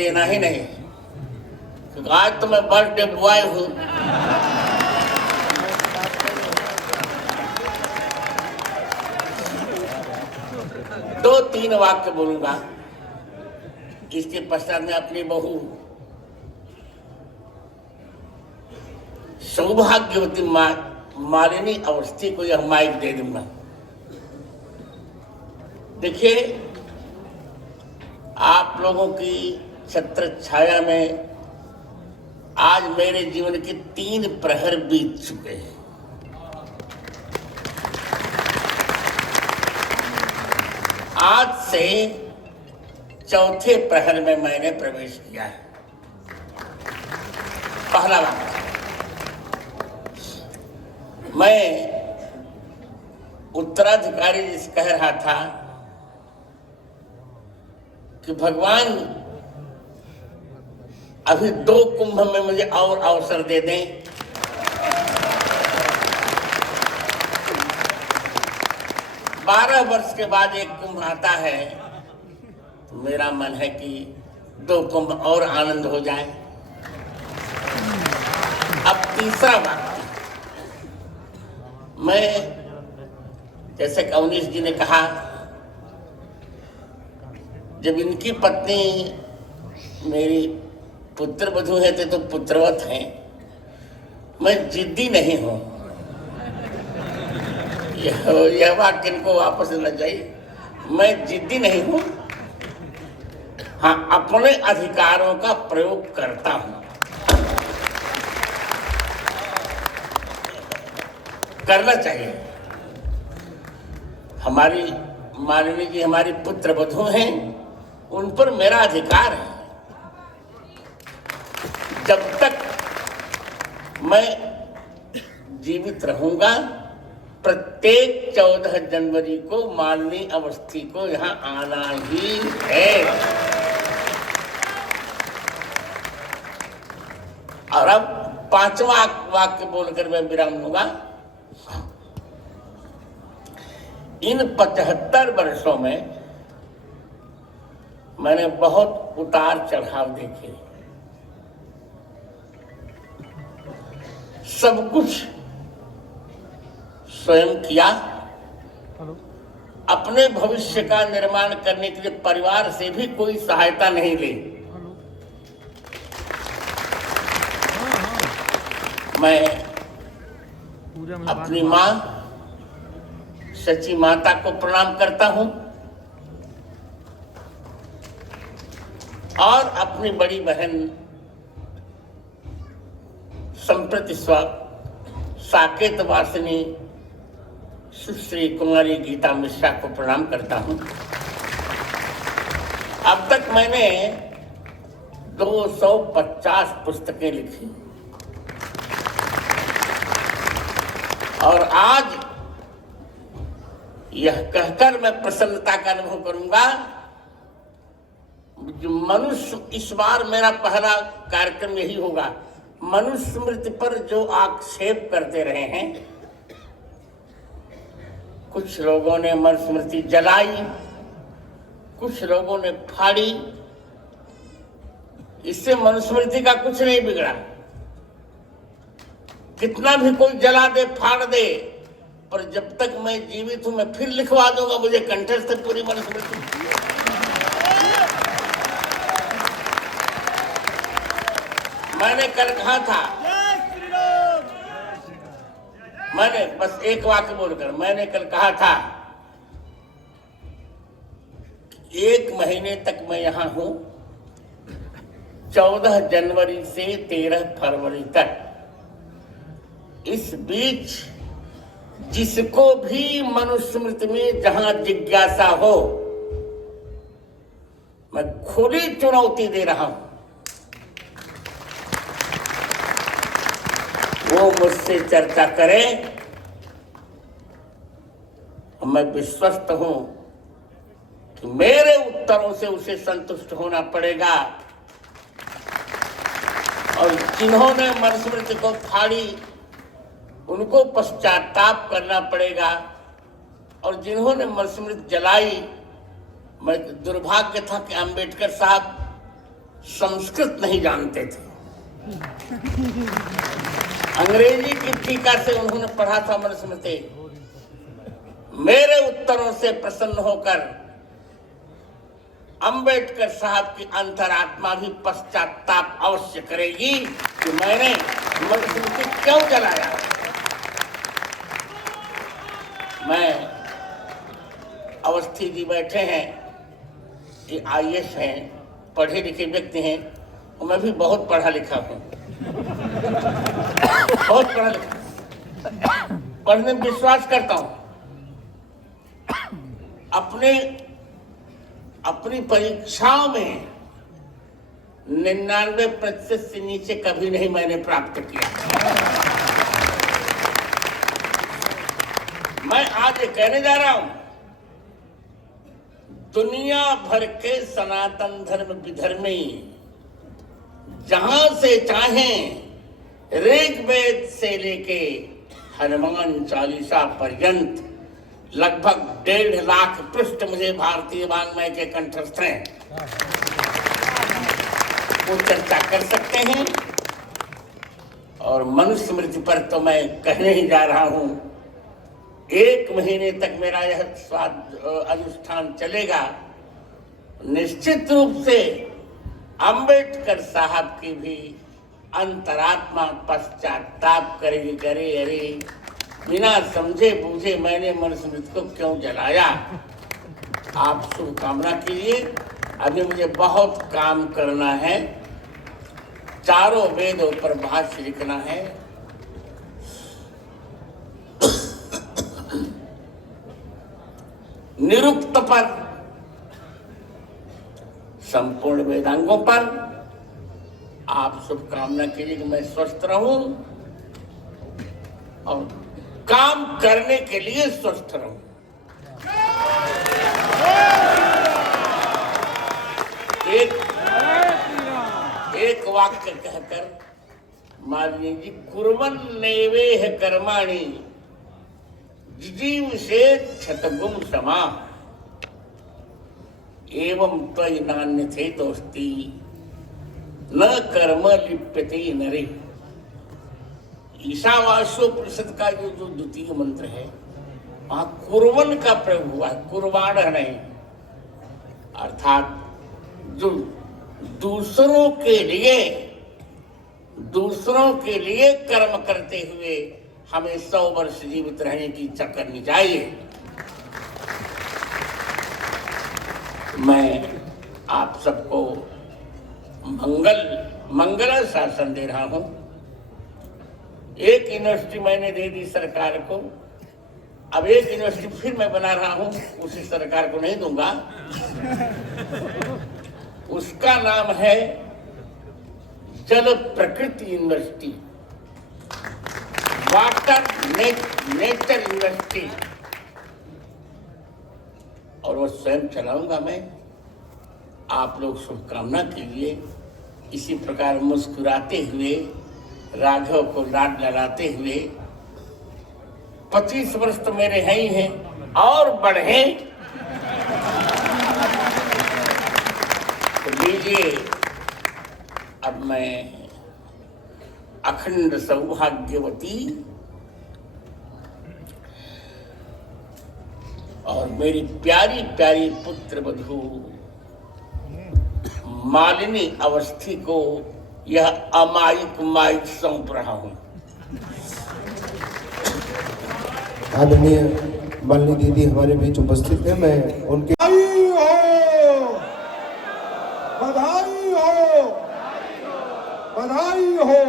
देना ही नहीं, क्योंकि आज तो मैं बर्थडे बॉय हूँ। दो तीन वाक्य बोलूंगा, इसके पश्चात में अपनी बहू सौभाग्यवती मालिनी अवस्थी को यह माइक दे दूंगा। देखिए, आप लोगों की छत्र छाया में आज मेरे जीवन के 3 प्रहर बीत चुके हैं। आज से चौथे प्रहर में मैंने प्रवेश किया है। पहला बात, मैं उत्तराधिकारी जिसे कह रहा था कि भगवान अभी 2 कुंभ में मुझे और अवसर दे दें। 12 वर्ष के बाद एक कुंभ आता है, तो मेरा मन है कि 2 कुंभ और आनंद हो जाए। अब तीसरा बात, मैं जैसे अवनीश जी ने कहा, जब इनकी पत्नी मेरी पुत्रवधू है तो पुत्रवत हैं। मैं जिद्दी नहीं हूं, यह वाक्य इनको वापस लेना चाहिए। मैं जिद्दी नहीं हूं, हाँ, अपने अधिकारों का प्रयोग करता हूं, करना चाहिए। हमारी माननीय जी हमारी पुत्रवधू हैं, उन पर मेरा अधिकार है। जब तक मैं जीवित रहूंगा, प्रत्येक 14 जनवरी को माननीय अवस्थी को यहां आना ही है। और अब 5वां वाक्य बोलकर मैं विराम लूंगा। इन 75 वर्षों में मैंने बहुत उतार चढ़ाव देखे। सब कुछ स्वयं किया। अपने भविष्य का निर्माण करने के लिए परिवार से भी कोई सहायता नहीं ली। मैं अपनी मां सची माता को प्रणाम करता हूं और अपनी बड़ी बहन संप्रति साकेत वासिनी सुश्री कुमारी गीता मिश्रा को प्रणाम करता हूं। अब तक मैंने 250 पुस्तकें लिखी और आज यह कहकर मैं प्रसन्नता का अनुभव करूंगा, जो मनुष्य, इस बार मेरा पहला कार्यक्रम यही होगा, मनुस्मृति पर जो आक्षेप करते रहे हैं, कुछ लोगों ने मनुस्मृति जलाई, कुछ लोगों ने फाड़ी। इससे मनुस्मृति का कुछ नहीं बिगड़ा। कितना भी कोई जला दे, फाड़ दे, पर जब तक मैं जीवित हूं मैं फिर लिखवा दूंगा, मुझे कंठस्थ पूरी मनुस्मृति। मैंने कल कहा था, मैंने बस एक वाक्य बोलकर, मैंने कल कहा था 1 महीने तक मैं यहां हूं, 14 जनवरी से 13 फरवरी तक। इस बीच जिसको भी मनुस्मृति में जहां जिज्ञासा हो, मैं खुली चुनौती दे रहा हूं, वो मुझसे चर्चा करे। मैं विश्वस्त हूं कि मेरे उत्तरों से उसे संतुष्ट होना पड़ेगा। और जिन्होंने मनुस्मृति को फाड़ी उनको पश्चाताप करना पड़ेगा, और जिन्होंने मनुस्मृति जलाई, मैं दुर्भाग्य था कि अंबेडकर साहब संस्कृत नहीं जानते थे। अंग्रेजी की टीका से उन्होंने पढ़ा था मनुस्मृति। मेरे उत्तरों से प्रसन्न होकर अंबेडकर साहब की अंतरात्मा भी पश्चाताप अवश्य करेगी कि मैंने मनुस्मृति क्यों जलाया। मैं अवस्थी जी बैठे हैं, ये IAS हैं, पढ़े लिखे व्यक्ति हैं, और मैं भी बहुत पढ़ा लिखा हूँ, बहुत पढ़ा लिखा, पढ़ने में विश्वास करता हूँ। अपनी परीक्षाओं में 99% से नीचे कभी नहीं मैंने प्राप्त किया। मैं आज ये कहने जा रहा हूं, दुनिया भर के सनातन धर्म विधर्मी जहां से चाहें ऋग्वेद से लेके हनुमान चालीसा पर्यंत लगभग 1.5 लाख पृष्ठ मुझे भारतीय वाङ्मय के कंठस्थ हैं, वो चर्चा कर सकते हैं। और मनुस्मृति पर तो मैं कहने ही जा रहा हूं, 1 महीने तक मेरा यह अनुष्ठान चलेगा। निश्चित रूप से अंबेडकर साहब की भी अंतरात्मा पश्चाताप करेगी, करे अरे बिना समझे बूझे मैंने मनुस्मृति को क्यों जलाया। आप शुभकामना कीजिए। अभी मुझे बहुत काम करना है, चारों वेदों पर भाष्य लिखना है। निरुक्त पर, संपूर्ण वेदांगों पर आप शुभकामना कीजिए कि मैं स्वस्थ रहूं और काम करने के लिए स्वस्थ रहूं। एक वाक्य कहकर मालिनी जी, कुर्वन् नैवेह कर्माणि जिजीविषेत् क्षतगुम समा एवं त्वयि नान्यथेतोऽस्ति न कर्म लिप्यते नरे। ईशावास्योपनिषद का जो 2य मंत्र है, वहां कुर्वन् का प्रयोग हुआ है, कुर्वाण नहीं। अर्थात जो दूसरों के लिए कर्म करते हुए हमें 100 वर्ष जीवित रहने की इच्छा करनी चाहिए। मैं आप सबको मंगल शासन दे रहा हूं। एक यूनिवर्सिटी मैंने दे दी सरकार को, अब एक यूनिवर्सिटी फिर मैं बना रहा हूं, उसी सरकार को नहीं दूंगा। उसका नाम है जल प्रकृति यूनिवर्सिटी, वाटर नेचर यूनिवर्सिटी, और वो स्वयं चलाऊंगा मैं। आप लोग शुभकामना कीजिए। इसी प्रकार मुस्कुराते हुए, राघव को लाड लड़ाते हुए, 25 वर्ष तो मेरे हैं ही हैं, और बढ़े तो लीजिए। अब मैं अखंड सौभाग्यवती और मेरी प्यारी प्यारी पुत्र वधू मालिनी अवस्थी को यह अमायिक माइक सौंप रहा हूं। आदरणीय मालिनी दीदी हमारे बीच उपस्थित है। मैं उनके बधाई हो, बधाई हो।